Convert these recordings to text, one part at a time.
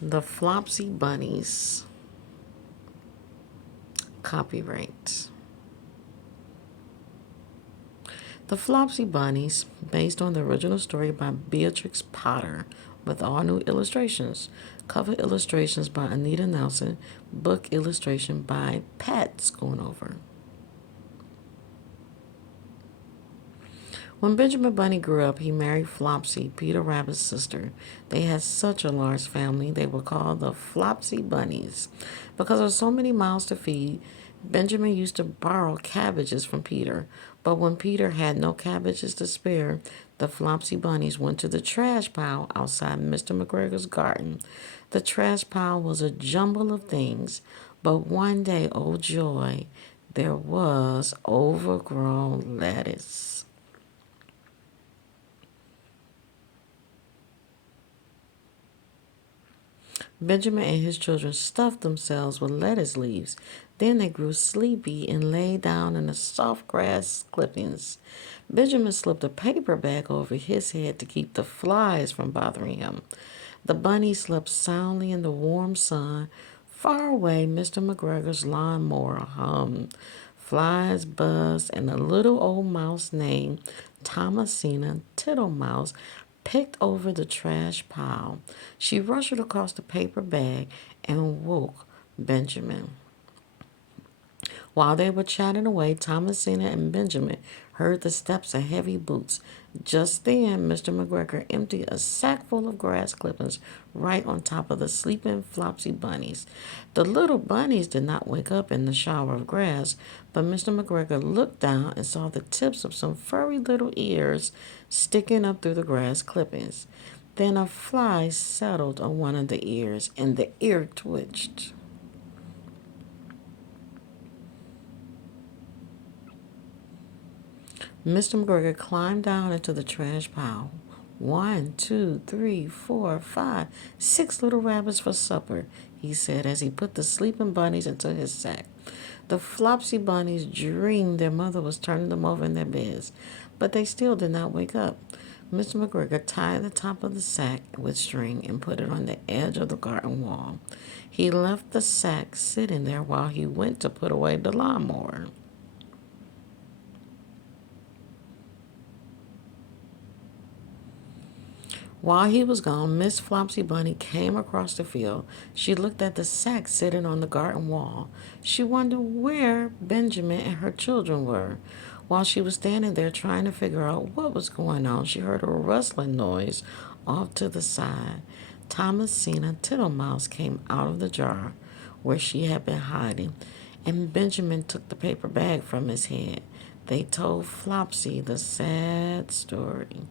The Flopsy Bunnies. Copyright. The Flopsy Bunnies, based on the original story by Beatrix Potter, with all new illustrations. Cover illustrations by Anita Nelson. Book illustration by Pat Schoonover. When Benjamin Bunny grew up, he married Flopsy, Peter Rabbit's sister. They had such a large family, they were called the Flopsy Bunnies. Because of so many mouths to feed, Benjamin used to borrow cabbages from Peter. But when Peter had no cabbages to spare, the Flopsy Bunnies went to the trash pile outside Mr. McGregor's garden. The trash pile was a jumble of things, but one day, oh joy, there was overgrown lettuce. Benjamin and his children stuffed themselves with lettuce leaves. Then they grew sleepy and lay down in the soft grass clippings. Benjamin slipped a paper bag over his head to keep the flies from bothering him. The bunny slept soundly in the warm sun. Far away, Mr. McGregor's lawnmower hummed. Flies buzzed, and a little old mouse named Thomasina Tittlemouse picked over the trash pile. She rushed across the paper bag and woke Benjamin. While they were chatting away, Thomasina and Benjamin heard the steps of heavy boots. Just then, Mr. McGregor emptied a sack full of grass clippings right on top of the sleeping Flopsy bunnies. The little bunnies did not wake up in the shower of grass, but Mr. McGregor looked down and saw the tips of some furry little ears sticking up through the grass clippings. Then a fly settled on one of the ears, and the ear twitched. Mr. McGregor climbed down into the trash pile. 1, 2, 3, 4, 5, 6 little rabbits for supper, he said as he put the sleeping bunnies into his sack. The Flopsy bunnies dreamed their mother was turning them over in their beds, but they still did not wake up. Mr. McGregor tied the top of the sack with string and put it on the edge of the garden wall. He left the sack sitting there while he went to put away the lawnmower. While he was gone, Miss Flopsy Bunny came across the field. She looked at the sack sitting on the garden wall. She wondered where Benjamin and her children were. While she was standing there trying to figure out what was going on, she heard a rustling noise off to the side. Thomasina Tittlemouse came out of the jar where she had been hiding, and Benjamin took the paper bag from his head. They told Flopsy the sad story.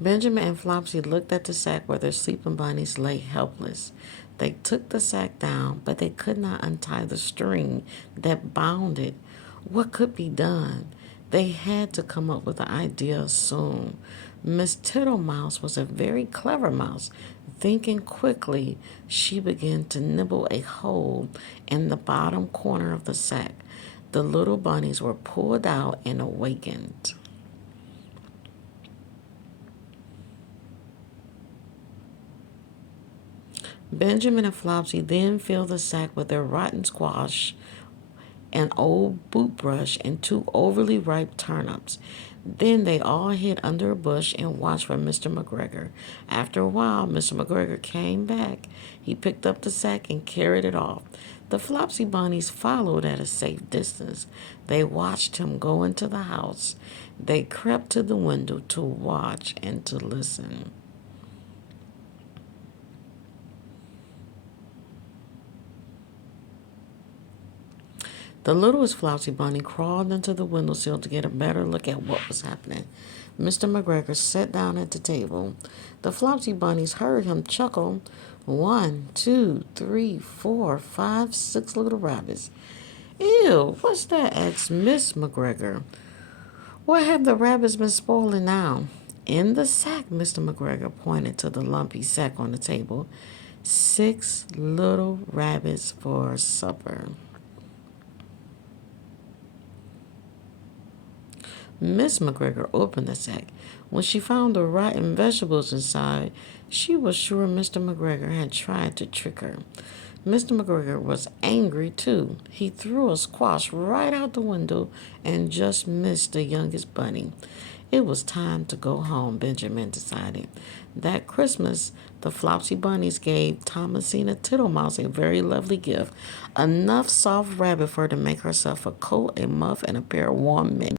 Benjamin and Flopsy looked at the sack where their sleeping bunnies lay helpless. They took the sack down, but they could not untie the string that bound it. What could be done? They had to come up with an idea soon. Miss Tittlemouse was a very clever mouse. Thinking quickly, she began to nibble a hole in the bottom corner of the sack. The little bunnies were pulled out and awakened. Benjamin and Flopsy then filled the sack with their rotten squash, an old boot brush, and 2 overly ripe turnips. Then they all hid under a bush and watched for Mr. McGregor. After a while, Mr. McGregor came back. He picked up the sack and carried it off. The Flopsy bunnies followed at a safe distance. They watched him go into the house. They crept to the window to watch and to listen. The littlest Flopsy Bunny crawled into the windowsill to get a better look at what was happening. Mr. McGregor sat down at the table. The Flopsy Bunnies heard him chuckle. 1, 2, 3, 4, 5, 6 little rabbits. Ew, what's that? Asked Miss McGregor. What have the rabbits been spoiling now? In the sack, Mr. McGregor pointed to the lumpy sack on the table. 6 little rabbits for supper. Miss McGregor opened the sack. When she found the rotten vegetables inside, she was sure Mr. McGregor had tried to trick her. Mr. McGregor was angry too. He threw a squash right out the window and just missed the youngest bunny. It was time to go home, Benjamin decided. That Christmas, the Flopsy Bunnies gave Thomasina Tittlemouse a very lovely gift, enough soft rabbit fur to make herself a coat, a muff, and a pair of warm mittens.